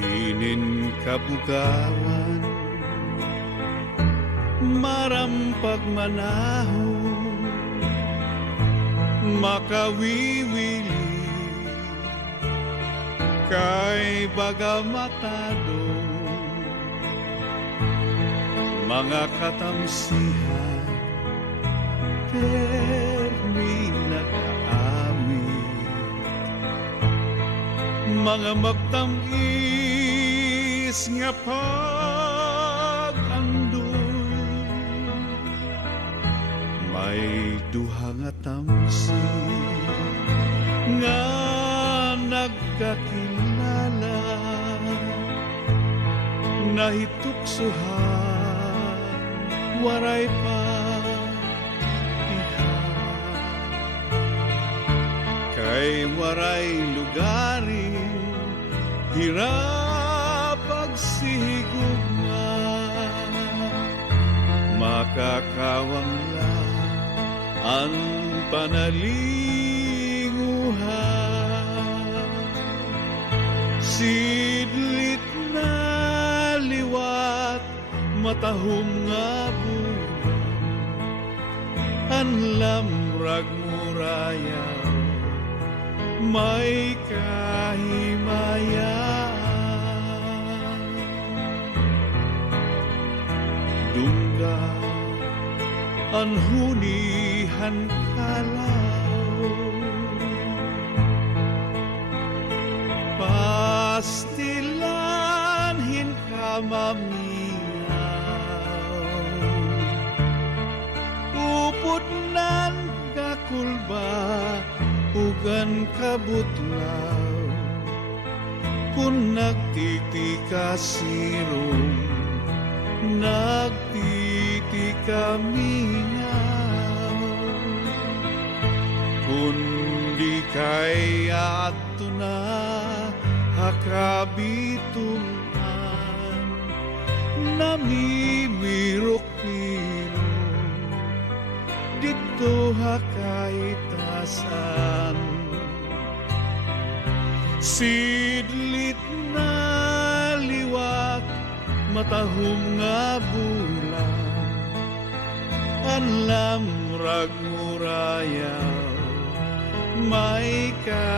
Inin kabugawan, marampag manahon, makawiwili kay baga matado, mga katamsihan termi nakaamit, mga magtamis nga pag-andoy, may duha nga tamsi nga nagkakilala, nahituksuhan waray pa iha, kay waray lugarin hirap pagsihigugma, makakawang lang ang panalinguhan. Sidlit na liwat matahom nga buwan, anlam rag murayaw may kahimayaan. Dungga anhunihan kalaw, pastilanhin ka mamingaw, uputnan ka kulba ugan kabutlaw, kung nagtiti ka sirong nagtiti ka mingaw, kundi kaya ato na hakabituan, namimirok-mirok dito hakaitasan. Sidlit na liwat matahom nga bulan, anlam rag murayaw may ka